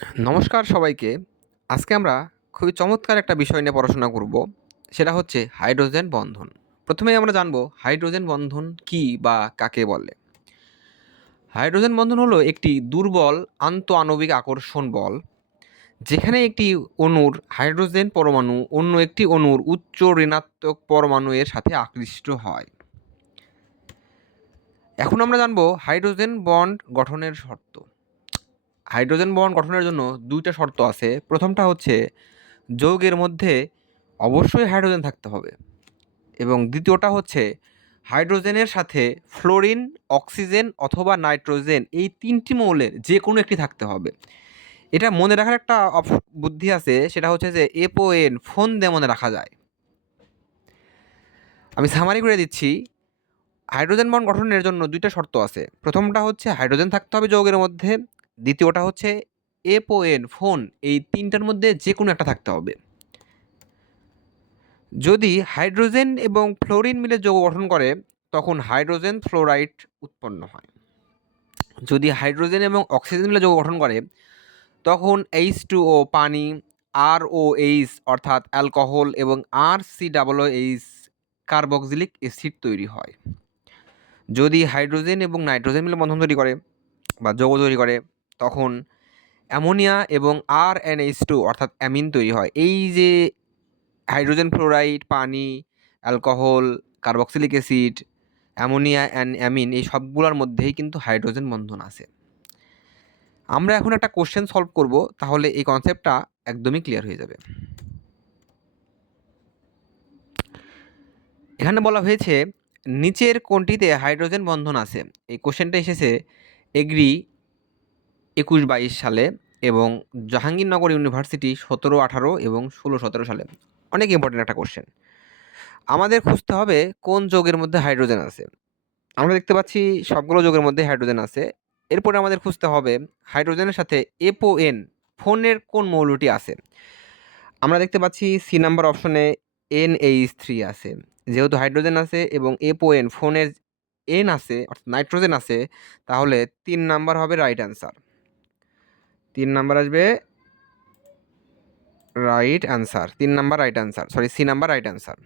নমস্কার সবাইকে। আজকে আমরা খুবই চমৎকার একটা বিষয় নিয়ে পড়াশোনা করব, সেটা হচ্ছে হাইড্রোজেন বন্ধন। প্রথমেই আমরা জানব হাইড্রোজেন বন্ধন কি বা কাকে বলে। হাইড্রোজেন বন্ধন হলো একটি দুর্বল আন্তঃআণবিক আকর্ষণ বল, যেখানে একটি অণুর হাইড্রোজেন পরমাণু অন্য একটি অণুর উচ্চ ঋণাত্মক পরমাণু এর সাথে আকৃষ্ট হয়। এখন আমরা জানব হাইড্রোজেন বন্ড গঠনের শর্ত। হাইড্রোজেন বন্ড গঠনের জন্য দুইটা শর্ত আছে। প্রথমটা হচ্ছে যৌগের মধ্যে অবশ্যই হাইড্রোজেন থাকতে হবে এবং দ্বিতীয়টা হচ্ছে হাইড্রোজেনের সাথে ফ্লোরিন, অক্সিজেন অথবা নাইট্রোজেন এই তিনটি মৌলের যে কোনো একটি থাকতে হবে। এটা মনে রাখার একটা বুদ্ধি আছে, সেটা হচ্ছে যে এপো এন ফোন দিয়ে মনে রাখা যায়। আমি সামারি করে দিচ্ছি। হাইড্রোজেন বন্ড গঠনের জন্য দুইটা শর্ত আছে। প্রথমটা হচ্ছে হাইড্রোজেন থাকতে হবে যৌগের মধ্যে দ্বিতীয়টা হচ্ছে এপ ও এন ফোন, এই তিনটার মধ্যে যে কোনো একটা থাকতে হবে। যদি হাইড্রোজেন এবং ফ্লোরিন মিলে যৌগ গঠন করে, তখন হাইড্রোজেন ফ্লোরাইড উৎপন্ন হয়। যদি হাইড্রোজেন এবং অক্সিজেন মিলে যৌগ গঠন করে, তখন এইচ টু ও পানি, আর ও এইচ, অর্থাৎ অ্যালকোহল এবং আর C double H carboxylic acid তৈরি হয়। যদি হাইড্রোজেন এবং নাইট্রোজেন মিলে বন্ধন তৈরি করে বা যৌগ তৈরি করে তখন অ্যামোনিয়া এবং আর এন এইচ টু অর্থাৎ অ্যামিন তৈরি হয়। এই যে হাইড্রোজেন ফ্লোরাইড, পানি, alcohol, carboxylic acid, ammonia and amine এই সবগুলোর মধ্যেই কিন্তু হাইড্রোজেন বন্ধন আছে। আমরা এখন একটা কোশ্চেন সলভ করব, তাহলে এই কনসেপ্টটা একদমই ক্লিয়ার হয়ে যাবে। এখানে বলা হয়েছে, নিচের কোনটিতে হাইড্রোজেন বন্ধন আছে? এই কোশ্চেনটা এসেছে, এগ্রি একুশ বাইশ সালে এবং জাহাঙ্গীরনগর ইউনিভার্সিটি সতেরো আঠারো এবং ষোলো সতেরো সালে। অনেক ইম্পর্টেন্ট একটা কোশ্চেন আমাদের খুঁজতে হবে কোন যোগের মধ্যে হাইড্রোজেন আছে। আমরা দেখতে পাচ্ছি সবগুলো যোগের মধ্যে হাইড্রোজেন আছে। এরপরে আমাদের খুঁজতে হবে হাইড্রোজেনের সাথে এপো এন ফোনের কোন মৌলটি আছে। আমরা দেখতে পাচ্ছি সি নাম্বার অপশনে এন এইচ থ্রি আছে। যেহেতু হাইড্রোজেন আছে এবং এপো এন ফোনের এন আছে, অর্থাৎ নাইট্রোজেন আছে, তাহলে তিন নাম্বার হবে রাইট অ্যান্সার তিন নাম্বার আসবে রাইট অ্যান্সার তিন number right answer sorry C number right answer